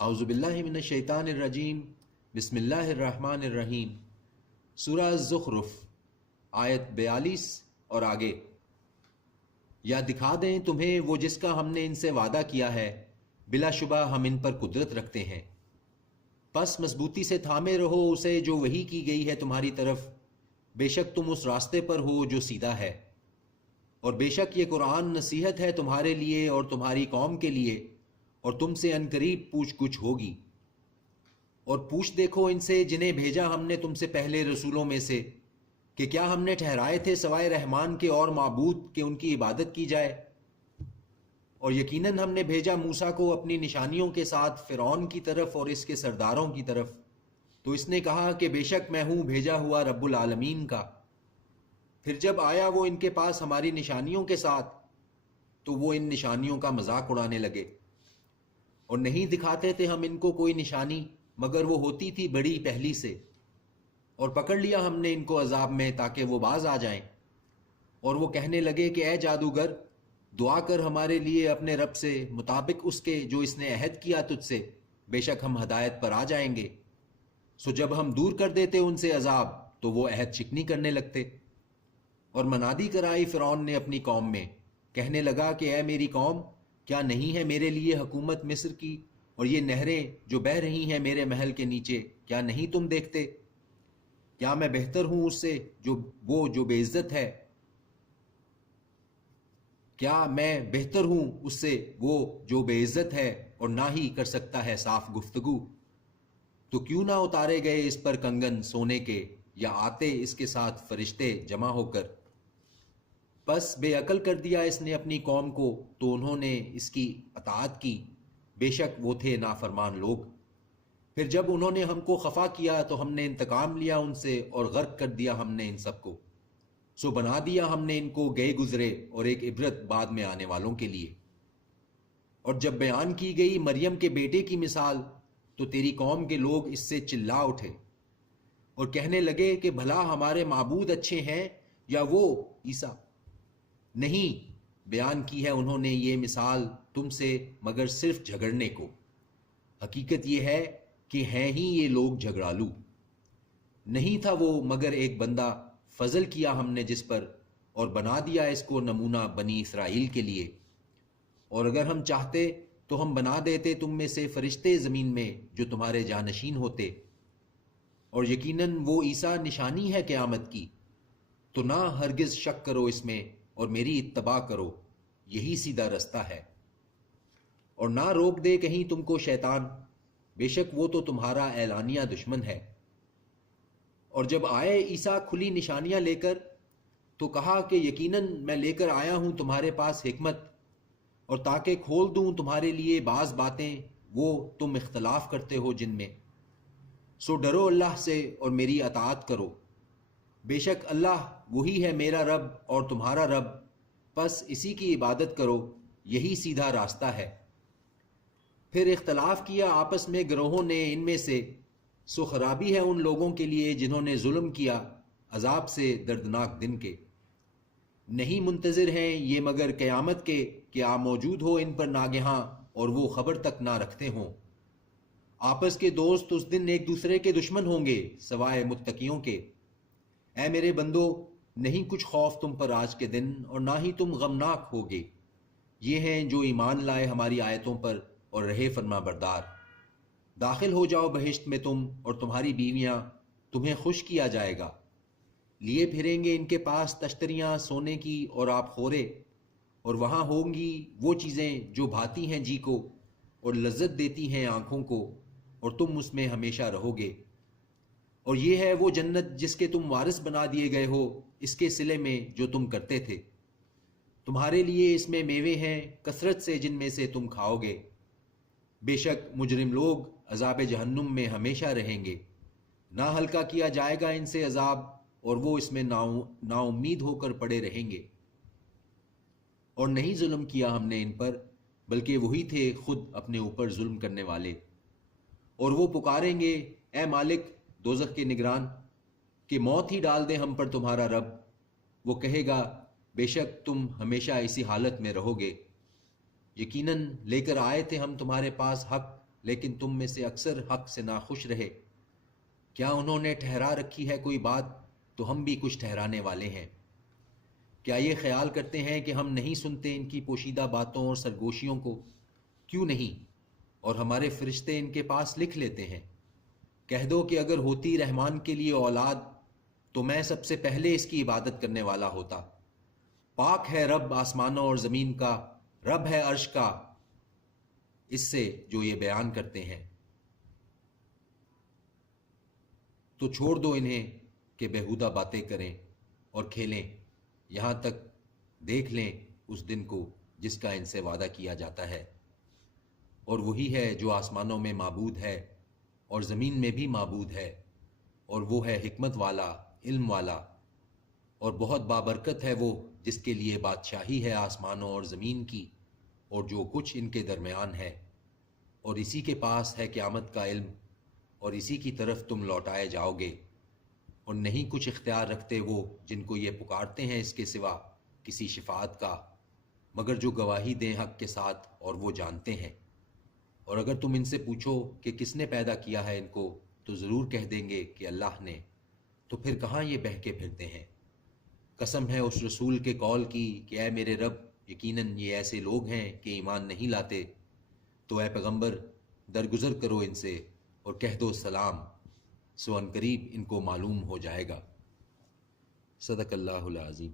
اعوذ باللہ من الشیطان الرجیم، بسم اللہ الرحمن الرحیم۔ سورہ الزخرف آیت 42 اور آگے۔ یا دکھا دیں تمہیں وہ جس کا ہم نے ان سے وعدہ کیا ہے، بلا شبہ ہم ان پر قدرت رکھتے ہیں۔ پس مضبوطی سے تھامے رہو اسے جو وحی کی گئی ہے تمہاری طرف، بے شک تم اس راستے پر ہو جو سیدھا ہے، اور بے شک یہ قرآن نصیحت ہے تمہارے لیے اور تمہاری قوم کے لیے، اور تم سے عنقریب پوچھ گچھ ہوگی۔ اور پوچھ دیکھو ان سے جنہیں بھیجا ہم نے تم سے پہلے رسولوں میں سے، کہ کیا ہم نے ٹھہرائے تھے سوائے رحمان کے اور معبود کہ ان کی عبادت کی جائے؟ اور یقیناً ہم نے بھیجا موسیٰ کو اپنی نشانیوں کے ساتھ فرعون کی طرف اور اس کے سرداروں کی طرف، تو اس نے کہا کہ بے شک میں ہوں بھیجا ہوا رب العالمین کا۔ پھر جب آیا وہ ان کے پاس ہماری نشانیوں کے ساتھ، تو وہ ان نشانیوں کا مذاق اڑانے لگے، اور نہیں دکھاتے تھے ہم ان کو کوئی نشانی مگر وہ ہوتی تھی بڑی پہلی سے، اور پکڑ لیا ہم نے ان کو عذاب میں تاکہ وہ باز آ جائیں۔ اور وہ کہنے لگے کہ اے جادوگر، دعا کر ہمارے لیے اپنے رب سے مطابق اس کے جو اس نے عہد کیا تجھ سے، بے شک ہم ہدایت پر آ جائیں گے۔ سو جب ہم دور کر دیتے ان سے عذاب تو وہ عہد شکنی کرنے لگتے۔ اور منادی کرائی فرعون نے اپنی قوم میں، کہنے لگا کہ اے میری قوم، کیا نہیں ہے میرے لیے حکومت مصر کی، اور یہ نہریں جو بہہ رہی ہیں میرے محل کے نیچے، کیا نہیں تم دیکھتے؟ کیا میں بہتر ہوں اس سے جو بے عزت ہے؟ کیا میں بہتر ہوں اس سے وہ جو بے عزت ہے اور نہ ہی کر سکتا ہے صاف گفتگو؟ تو کیوں نہ اتارے گئے اس پر کنگن سونے کے، یا آتے اس کے ساتھ فرشتے جمع ہو کر؟ پس بے عقل کر دیا اس نے اپنی قوم کو، تو انہوں نے اس کی اطاعت کی، بے شک وہ تھے نافرمان لوگ۔ پھر جب انہوں نے ہم کو خفا کیا تو ہم نے انتقام لیا ان سے اور غرق کر دیا ہم نے ان سب کو۔ سو بنا دیا ہم نے ان کو گئے گزرے اور ایک عبرت بعد میں آنے والوں کے لیے۔ اور جب بیان کی گئی مریم کے بیٹے کی مثال، تو تیری قوم کے لوگ اس سے چلا اٹھے اور کہنے لگے کہ بھلا ہمارے معبود اچھے ہیں یا وہ عیسیٰ؟ نہیں بیان کی ہے انہوں نے یہ مثال تم سے مگر صرف جھگڑنے کو، حقیقت یہ ہے کہ ہیں ہی یہ لوگ جھگڑالو۔ نہیں تھا وہ مگر ایک بندہ، فضل کیا ہم نے جس پر، اور بنا دیا اس کو نمونہ بنی اسرائیل کے لیے۔ اور اگر ہم چاہتے تو ہم بنا دیتے تم میں سے فرشتے زمین میں جو تمہارے جانشین ہوتے، اور یقیناً وہ عیسیٰ نشانی ہے قیامت کی۔ تو نہ ہرگز شک کرو اس میں اور میری اتباع کرو، یہی سیدھا رستہ ہے۔ اور نہ روک دے کہیں تم کو شیطان، بے شک وہ تو تمہارا اعلانیہ دشمن ہے۔ اور جب آئے عیسیٰ کھلی نشانیاں لے کر، تو کہا کہ یقیناً میں لے کر آیا ہوں تمہارے پاس حکمت، اور تاکہ کھول دوں تمہارے لیے بعض باتیں وہ تم اختلاف کرتے ہو جن میں۔ سو ڈرو اللہ سے اور میری اطاعت کرو، بے شک اللہ وہی ہے میرا رب اور تمہارا رب، پس اسی کی عبادت کرو، یہی سیدھا راستہ ہے۔ پھر اختلاف کیا آپس میں گروہوں نے ان میں سے، سو خرابی ہے ان لوگوں کے لیے جنہوں نے ظلم کیا عذاب سے دردناک دن کے۔ نہیں منتظر ہیں یہ مگر قیامت کے کہ آپ موجود ہو ان پر ناگہاں اور وہ خبر تک نہ رکھتے ہوں۔ آپس کے دوست اس دن ایک دوسرے کے دشمن ہوں گے سوائے متقیوں کے۔ اے میرے بندو، نہیں کچھ خوف تم پر آج کے دن، اور نہ ہی تم غمناک ہوگے۔ یہ ہیں جو ایمان لائے ہماری آیتوں پر اور رہے فرما بردار۔ داخل ہو جاؤ بہشت میں تم اور تمہاری بیویاں، تمہیں خوش کیا جائے گا۔ لیے پھریں گے ان کے پاس تشتریاں سونے کی اور آپ خورے، اور وہاں ہوں گی وہ چیزیں جو بھاتی ہیں جی کو اور لذت دیتی ہیں آنکھوں کو، اور تم اس میں ہمیشہ رہو گے۔ اور یہ ہے وہ جنت جس کے تم وارث بنا دیے گئے ہو اس کے صلے میں جو تم کرتے تھے۔ تمہارے لیے اس میں میوے ہیں کثرت سے جن میں سے تم کھاؤ گے۔ بے شک مجرم لوگ عذاب جہنم میں ہمیشہ رہیں گے، نہ ہلکا کیا جائے گا ان سے عذاب، اور وہ اس میں نا امید ہو کر پڑے رہیں گے۔ اور نہیں ظلم کیا ہم نے ان پر، بلکہ وہی تھے خود اپنے اوپر ظلم کرنے والے۔ اور وہ پکاریں گے اے مالک دوزخ کے نگران، کہ موت ہی ڈال دے ہم پر تمہارا رب۔ وہ کہے گا بے شک تم ہمیشہ اسی حالت میں رہو گے۔ یقیناً لے کر آئے تھے ہم تمہارے پاس حق، لیکن تم میں سے اکثر حق سے ناخوش رہے۔ کیا انہوں نے ٹھہرا رکھی ہے کوئی بات، تو ہم بھی کچھ ٹھہرانے والے ہیں۔ کیا یہ خیال کرتے ہیں کہ ہم نہیں سنتے ان کی پوشیدہ باتوں اور سرگوشیوں کو؟ کیوں نہیں، اور ہمارے فرشتے ان کے پاس لکھ لیتے ہیں۔ کہہ دو کہ اگر ہوتی رحمان کے لیے اولاد تو میں سب سے پہلے اس کی عبادت کرنے والا ہوتا۔ پاک ہے رب آسمانوں اور زمین کا، رب ہے عرش کا، اس سے جو یہ بیان کرتے ہیں۔ تو چھوڑ دو انہیں کہ بےہودہ باتیں کریں اور کھیلیں، یہاں تک دیکھ لیں اس دن کو جس کا ان سے وعدہ کیا جاتا ہے۔ اور وہی ہے جو آسمانوں میں معبود ہے اور زمین میں بھی معبود ہے، اور وہ ہے حکمت والا، علم والا، اور بہت بابرکت ہے وہ جس کے لیے بادشاہی ہے آسمانوں اور زمین کی اور جو کچھ ان کے درمیان ہے، اور اسی کے پاس ہے قیامت کا علم، اور اسی کی طرف تم لوٹائے جاؤ گے۔ اور نہیں کچھ اختیار رکھتے وہ جن کو یہ پکارتے ہیں اس کے سوا کسی شفاعت کا، مگر جو گواہی دیں حق کے ساتھ، اور وہ جانتے ہیں۔ اور اگر تم ان سے پوچھو کہ کس نے پیدا کیا ہے ان کو، تو ضرور کہہ دیں گے کہ اللہ نے، تو پھر کہاں یہ بہکے پھرتے ہیں۔ قسم ہے اس رسول کے قول کی کہ اے میرے رب، یقیناً یہ ایسے لوگ ہیں کہ ایمان نہیں لاتے، تو اے پیغمبر درگزر کرو ان سے اور کہہ دو سلام، سو ان قریب ان کو معلوم ہو جائے گا۔ صدق اللہ العظیم۔